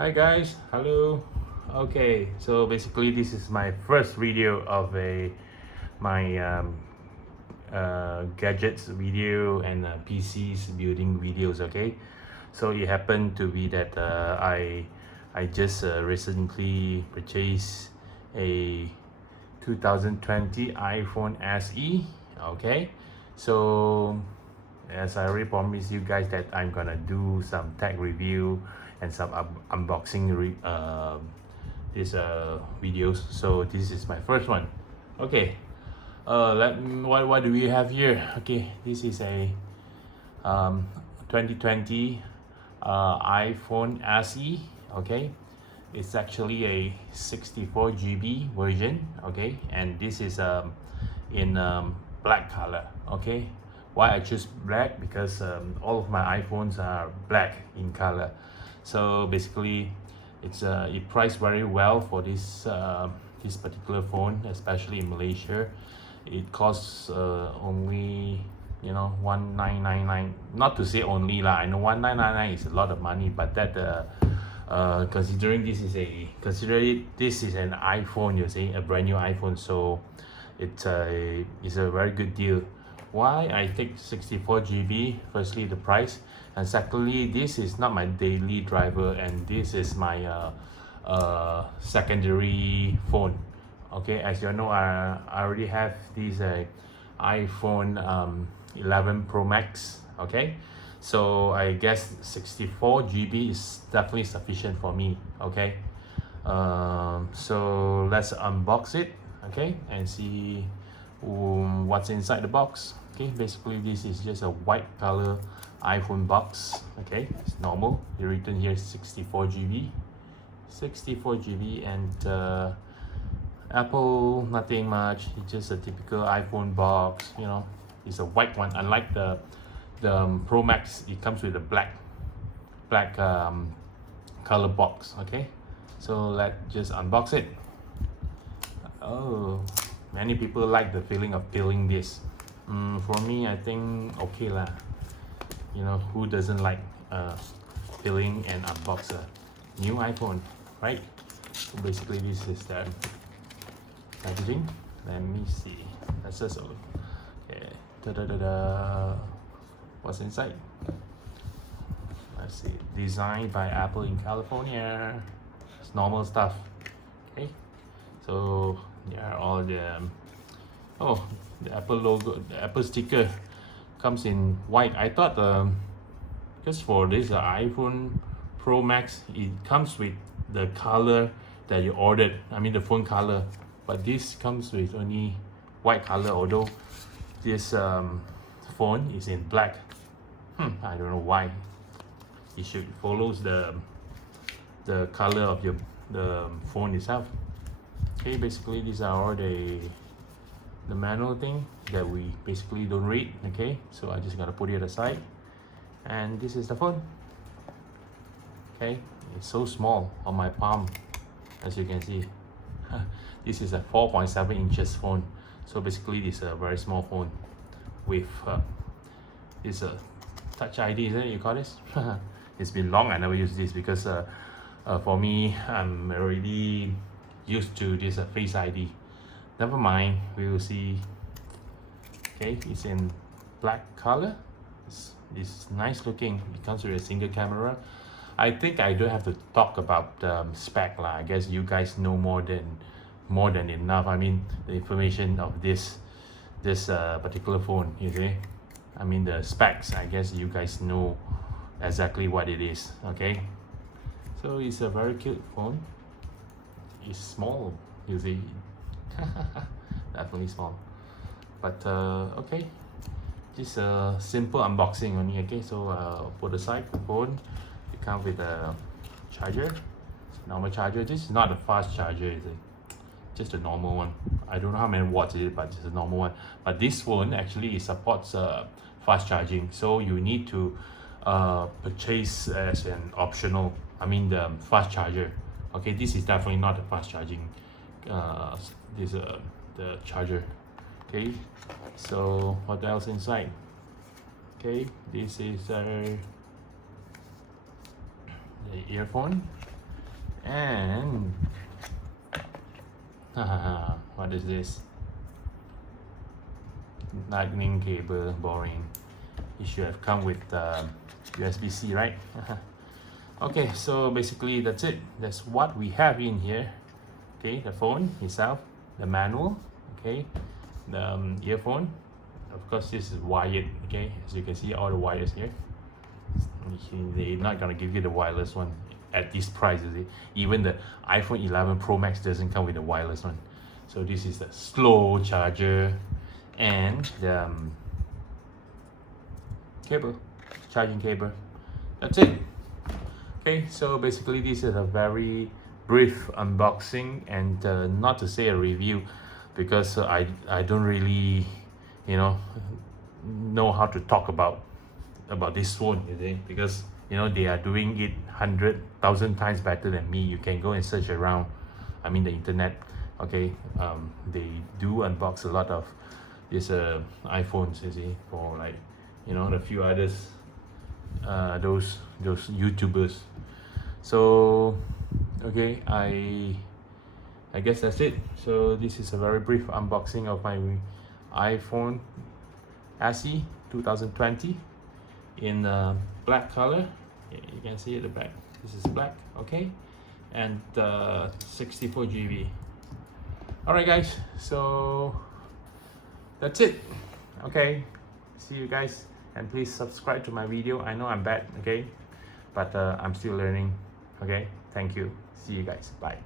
Hi guys, hello. Okay, so basically this is my first video of my gadgets video and PCs building videos. Okay, so it happened to be that I just recently purchased a 2020 iPhone SE. Okay, so as I already promised you guys that I'm gonna do some tech review and some unboxing these videos. So this is my first one. Okay, what do we have here? Okay, this is a 2020 iPhone SE. Okay, it's actually a 64 GB version. Okay, and this is in black color. Okay, why I choose black? Because all of my iPhones are black in color. So basically it priced very well for this particular phone, especially in Malaysia. It costs only 1999. Not to say only lah, I know 1999 is a lot of money, but that considering this is an iPhone, you're saying a brand new iPhone, so it's a very good deal. Why I take 64 GB? Firstly, the price, and secondly, this is not my daily driver, and this is my secondary phone. Okay, as you know, I already have this iPhone 11 Pro Max. Okay, so I guess 64 GB is definitely sufficient for me. Okay, so let's unbox it. Okay, and see what's inside the box. Okay, basically this is just a white color iPhone box. Okay, it's normal. The written here 64 GB, and Apple, nothing much. It's just a typical iPhone box. It's a white one. Unlike the Pro Max, it comes with a black color box. Okay, so let's just unbox it. Oh, many people like the feeling of peeling this. For me, I think okay lah. Who doesn't like peeling and unbox a new iPhone, right? So basically this is the packaging. Let me see. That's just okay. What's inside? Let's see. Designed by Apple in California. It's normal stuff. Okay, so there are all the the Apple logo, the Apple sticker comes in white. I thought just for this iPhone Pro Max, it comes with the color that you ordered. I mean the phone color, but this comes with only white color. Although this phone is in black. I don't know why. It should follows the color of the phone itself. Okay, basically these are all the manual thing that we basically don't read. Okay, so I just gotta put it aside, and this is the phone. Okay, it's so small on my palm, as you can see. This is a 4.7 inches phone, so basically this is a very small phone with this touch ID, isn't it you call this? It's been long I never use this, because for me, I'm already used to this Face ID. Never mind, we will see. Okay, it's in black color. It's nice looking. It comes with a single camera. I think I don't have to talk about spec lah. I guess you guys know more than enough. I mean, the information of this particular phone, you see. I mean the specs, I guess you guys know exactly what it is. Okay, so it's a very cute phone. It's small, you see. Definitely small, but okay, just a simple unboxing only. Okay, so put aside the phone. It comes with a charger, normal charger. This is not a fast charger, is it? Just a normal one. I don't know how many watts it is, but just a normal one. But this phone actually supports fast charging, so you need to purchase as an optional, I mean the fast charger. Okay, this is definitely not a fast charging this the charger. Okay, so what else inside? Okay, this is the earphone. And what is this? Lightning cable, boring. It should have come with USB-C, right? Okay, so basically that's it. That's what we have in here. Okay, the phone itself, the manual, okay, the earphone. Of course, this is wired. Okay, as you can see, all the wires here. They're not gonna give you the wireless one at this price, is it? Even the iPhone 11 Pro Max doesn't come with the wireless one. So this is the slow charger and the cable, charging cable. That's it. Okay, so basically this is a very brief unboxing and not to say a review, because I don't really, you know how to talk about this phone, you see, because they are doing it 100,000 times better than me. You can go and search around, I mean the internet. Okay, they do unbox a lot of these iPhones, you see, for like a few others, those YouTubers. So okay, I guess that's it. So this is a very brief unboxing of my iPhone SE 2020 in black color. You can see at the back, this is black, okay, and 64 GB. All right guys, so that's it. Okay, see you guys, and please subscribe to my video. I know I'm bad, okay, but I'm still learning. Okay, thank you. See you guys. Bye.